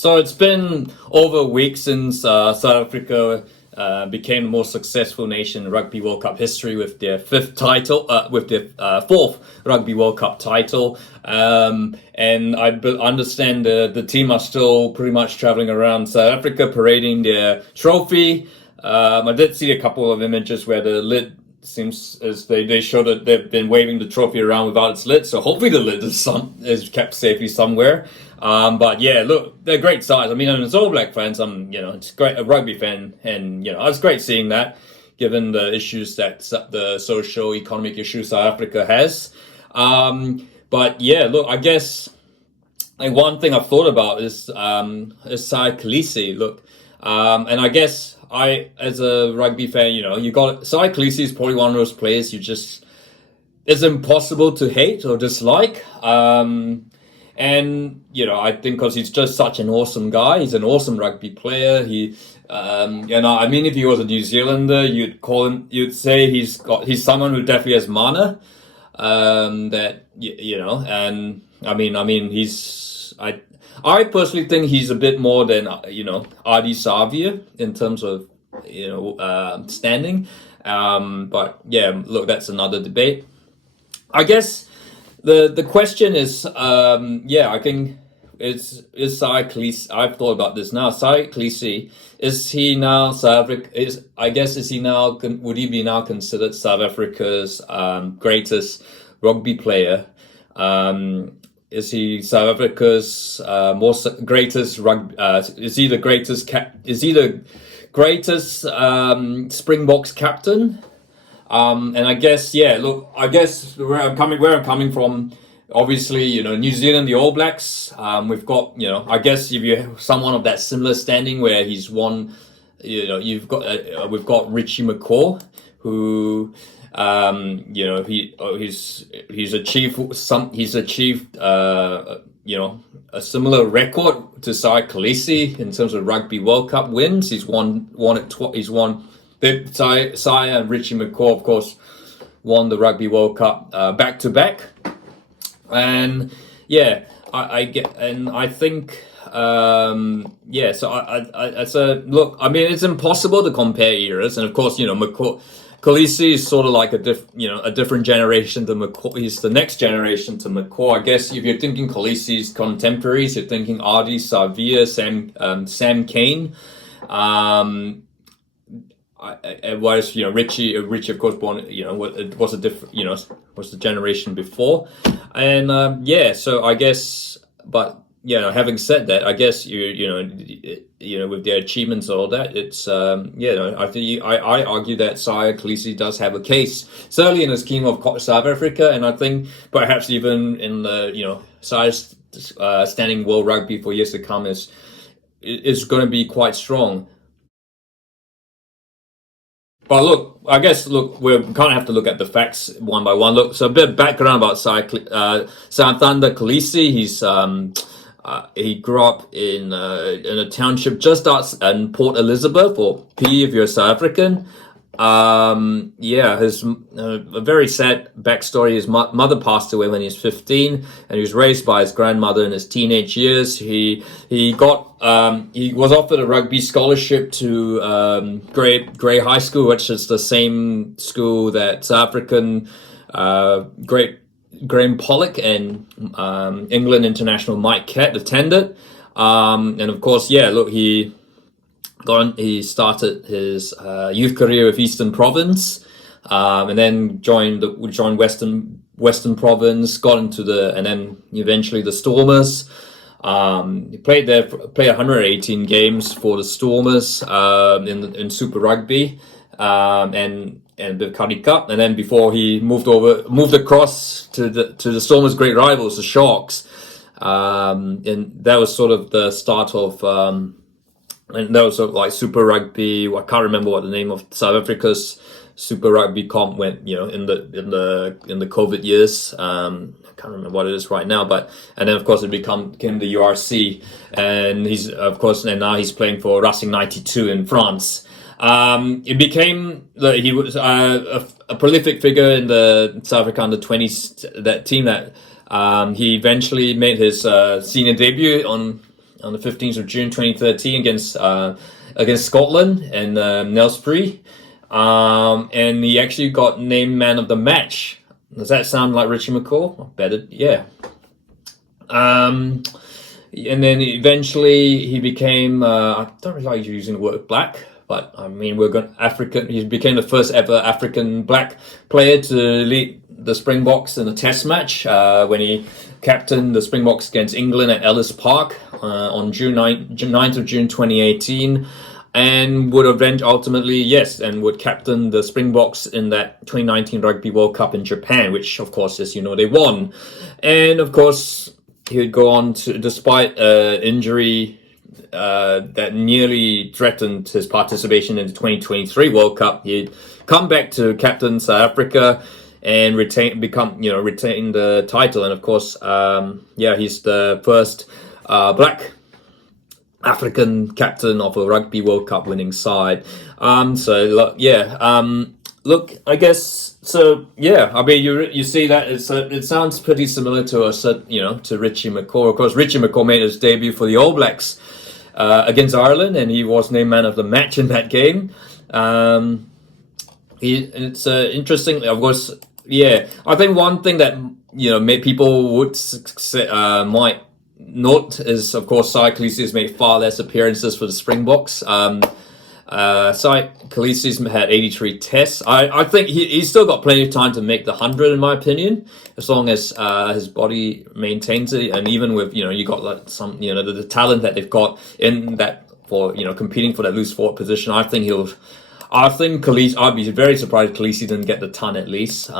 So it's been over a week since South Africa became the most successful nation in Rugby World Cup history with their fourth Rugby World Cup title. And I understand the team are still pretty much traveling around South Africa parading their trophy. I did see a couple of images where the lid seems as they show that they've been waving the trophy around without its lid. So hopefully the lid is kept safely somewhere. But yeah, look, they're great sides. I mean, I'm an All Black fan, so it's great, a rugby fan, and it's great seeing that, given the issues that the social economic issues South Africa has. But yeah, look, I guess like one thing I've thought about is Kolisi. Look, and I guess as a rugby fan, you got Kolisi is probably one of those players it's impossible to hate or dislike. And I think because he's just such an awesome guy, he's an awesome rugby player. I mean, if he was a New Zealander, you'd say he's someone who definitely has mana. And I personally think he's a bit more than Adi Savia in terms of standing. But yeah, look, that's another debate. I guess the question is, I think is Kolisi. I've thought about this now. Kolisi, is he now South Africa? Would he be now considered South Africa's greatest rugby player? Is he South Africa's greatest rugby? Is he the greatest Springboks captain? And I guess, where I'm coming from, obviously, New Zealand, the All Blacks, we've got, I guess if you have someone of that similar standing where he's won, we've got Richie McCaw, who, he's achieved a similar record to Kolisi in terms of Rugby World Cup wins. He's won Saya and Richie McCaw, of course, won the Rugby World Cup back to back, and yeah, look, I mean, it's impossible to compare eras, and of course, Kolisi is sort of like a different generation to McCaw. He's the next generation to McCaw. I guess if you're thinking Kolisi's contemporaries, you're thinking Adi Savia, Sam Cane. Whereas Richie of course born was a different was the generation before, and so I guess, but having said that, I guess with their achievements and all that, it's I argue that Kolisi does have a case, certainly in the scheme of South Africa, and I think perhaps even in the standing world rugby for years to come is going to be quite strong. But look, I guess we kind of have to look at the facts one by one. Look, so a bit of background about Santhanda Kolisi. He grew up in a township just outside Port Elizabeth, or P if you're South African. His a very sad backstory. His mother passed away when he was 15, and he was raised by his grandmother in his teenage years. He was offered a rugby scholarship to Grey High School, which is the same school that South African great Graham Pollock and England international Mike Catt attended. And of course, he started his youth career with Eastern Province, and then joined Western Province, and then eventually the Stormers. He played 118 games for the Stormers in Super Rugby, and the Currie Cup, and then before he moved across to the Stormers' great rivals, the Sharks, and that was sort of the start of. And that was sort of like Super Rugby. I can't remember what the name of South Africa's Super Rugby comp went. In the COVID years. I can't remember what it is right now. And then of course it became the URC, and now he's playing for Racing 92 in France. He was a prolific figure in the South Africa under-20s that team that he eventually made his senior debut on the 15th of June 2013 against Scotland and Nelsbury. And he actually got named man of the match. Does that sound like Richie McCaw? I bet it, yeah. And then eventually he became, I don't really like using the word black, but I mean, he became the first ever African black player to lead the Springboks in a test match, when he captained the Springboks against England at Ellis Park, on June 9th of June 2018. And would would captain the Springboks in that 2019 Rugby World Cup in Japan, which, of course, as you know, they won. And, of course, he would go on to, despite injury that nearly threatened his participation in the 2023 World Cup, he'd come back to captain South Africa and retain the title. And, of course, he's the first black African captain of a Rugby World Cup winning side. Look, I guess so. Yeah, I mean, you see that it sounds pretty similar to to Richie McCaw. Of course, Richie McCaw made his debut for the All Blacks against Ireland, and he was named man of the match in that game. It's interesting, of course. Yeah, I think one thing that people would might note is, of course, Sai Kolisi has made far less appearances for the Springboks. Sai Kolisi's had 83 tests. I think he's still got plenty of time to make the 100, in my opinion, as long as his body maintains it. And even with, you got like the talent that they've got in that for, competing for that loose forward position, I think Kolisi, I'd be very surprised if Kolisi didn't get the ton at least.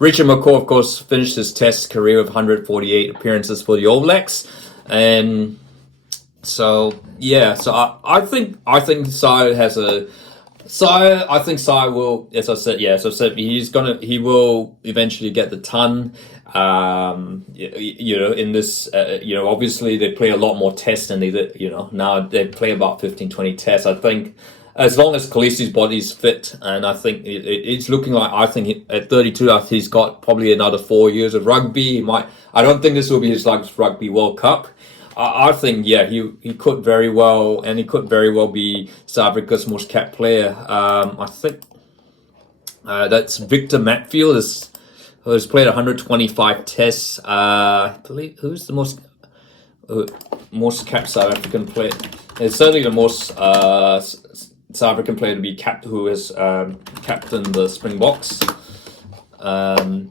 Richard McCaw, of course, finished his test career with 148 appearances for the All Blacks. And so, yeah, so I think Sai will, as I said, he will eventually get the ton. In this, obviously they play a lot more tests than they did, now they play about 15, 20 tests. I think as long as Kolisi's body's fit, and I think it's looking like, at 32, he's got probably another 4 years of rugby. I don't think this will be his last Rugby World Cup. I think, he could very well be South Africa's most capped player. I think that's Victor Matfield, who's played 125 tests. I believe, who's the most capped South African player? It's certainly the most South African player to be who has captained the Springboks. So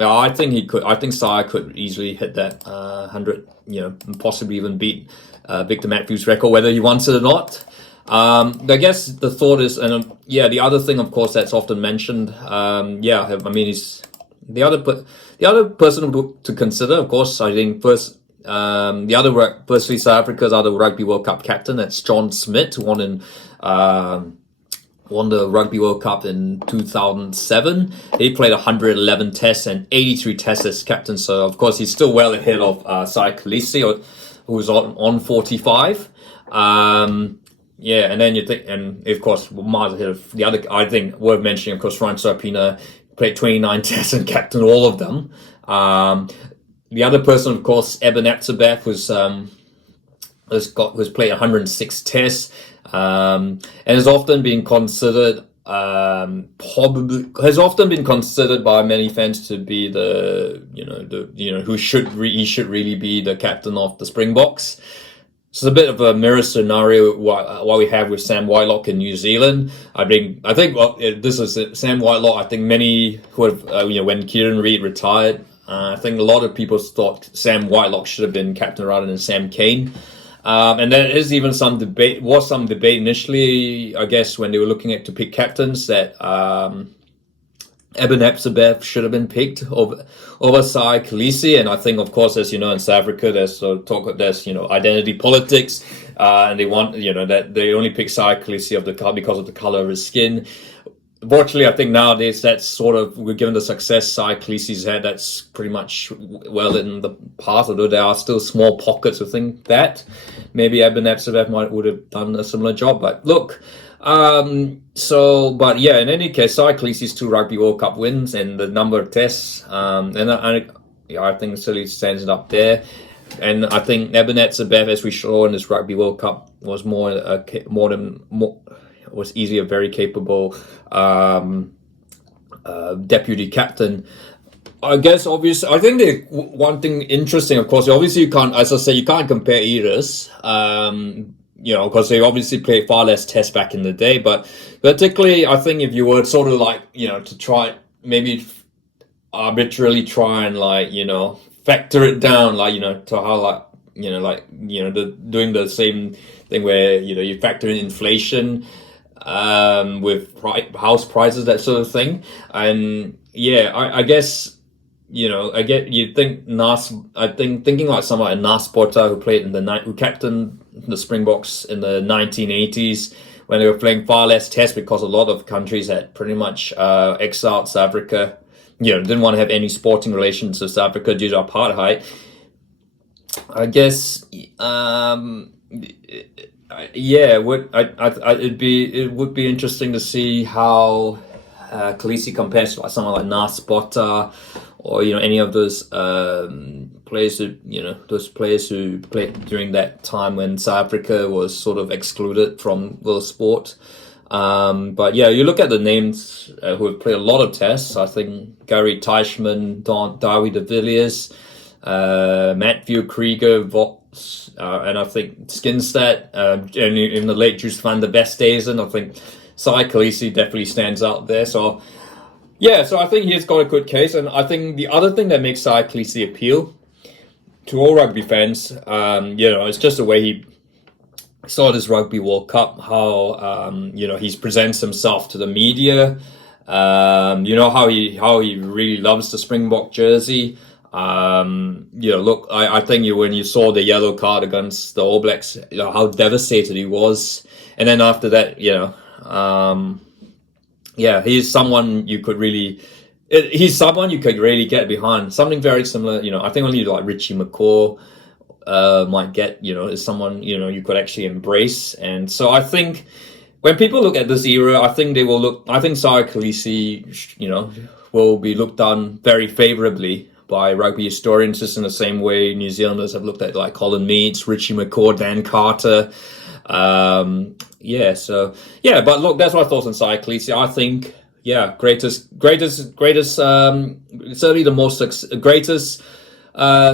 I think Sai could easily hit that 100, and possibly even beat Victor Matfield's record, whether he wants it or not. I guess the thought is, and the other thing, of course, that's often mentioned. He's the other person to consider, of course. I think firstly, South Africa's other Rugby World Cup captain, that's John Smith, who won the Rugby World Cup in 2007. He played 111 tests and 83 tests as captain. So, of course, he's still well ahead of Sai Kolisi, who's on 45. And then you think, and of course, miles ahead of the other. I think worth mentioning, of course, Ryan Sarpina played 29 tests and captained all of them. The other person, of course, Eben Etzebeth, who's played 106 tests, and has often been considered by many fans to be he should really be the captain of the Springboks. It's a bit of a mirror scenario what we have with Sam Whitelock in New Zealand. I think this is Sam Whitelock. I think many who have when Kieran Reid retired, I think a lot of people thought Sam Whitelock should have been captain rather than Sam Cane. And there is even some debate initially, I guess, when they were looking at to pick captains, that Eben Etzebeth should have been picked over Sai Kolisi. And I think, of course, as you know, in South Africa, there's identity politics, and they want, that they only pick Sai Kolisi because of the color of his skin. Fortunately, I think nowadays we're given the success Sai Kolisi's had, that's pretty much well in the past, although there are still small pockets of think that maybe Eben Etzebeth would have done a similar job. But look, in any case, Sai Kolisi's 2 Rugby World Cup wins and the number of tests, I think it certainly stands it up there. And I think Nebuchadnezzar, as we saw in this Rugby World Cup, was was easier, very capable deputy captain. I guess obviously, I think one thing interesting, of course, obviously you can't, as I say, you can't compare eras. Because they obviously played far less tests back in the day. But particularly, I think if you were sort of like, to try maybe arbitrarily try and factor it down, to how doing the same thing where you factor in inflation with house prices, that sort of thing. And I guess thinking like someone like Nas Porta, who captained the Springboks in the 1980s when they were playing far less tests because a lot of countries had pretty much exiled South Africa. Didn't want to have any sporting relations with South Africa due to apartheid. I guess, it would be interesting to see how Kolisi compares to someone like Nas Porta, or any of those players who played during that time when South Africa was sort of excluded from world sport. But you look at the names who have played a lot of tests. I think Gary Teichmann, Dawie de Villiers, Matthew Krieger, Vots, and I think Skinstad, and in the late Juice van der Westhuizen. I think Sai Kolisi definitely stands out there. So I think he's got a good case. And I think the other thing that makes Sai Kolisi appeal to all rugby fans, it's just the way he saw this Rugby World Cup, how he presents himself to the media, how he really loves the Springbok jersey. Look, I think when you saw the yellow card against the All Blacks, how devastated he was. And then after that, he's someone you could really get behind. Something very similar, I think only like Richie McCaw might get, is someone, you could actually embrace. And so I think when people look at this era, I think Sai Kolisi, will be looked on very favorably by rugby historians, just in the same way New Zealanders have looked at like Colin Meads, Richie McCaw, Dan Carter. But look, that's my thoughts on Sai Kolisi. I think, greatest, certainly the greatest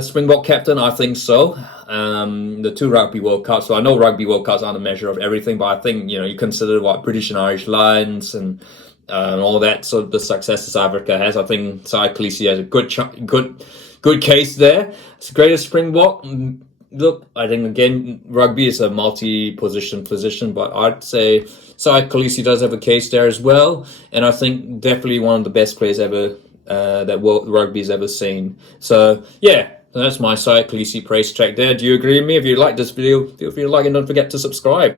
Springbok captain, I think so. The two Rugby World Cups. So I know Rugby World Cups aren't a measure of everything, but I think, you consider what British and Irish Lions and all that, sort of the success that South Africa has. I think Sai Kolisi has a good case there. It's the greatest Springbok. Look, I think again, rugby is a multi-position position, but I'd say Sai Kolisi does have a case there as well, and I think definitely one of the best players ever that world rugby's ever seen. So that's my Sai Kolisi praise track there. Do you agree with me? If you like this video, feel free to like and don't forget to subscribe.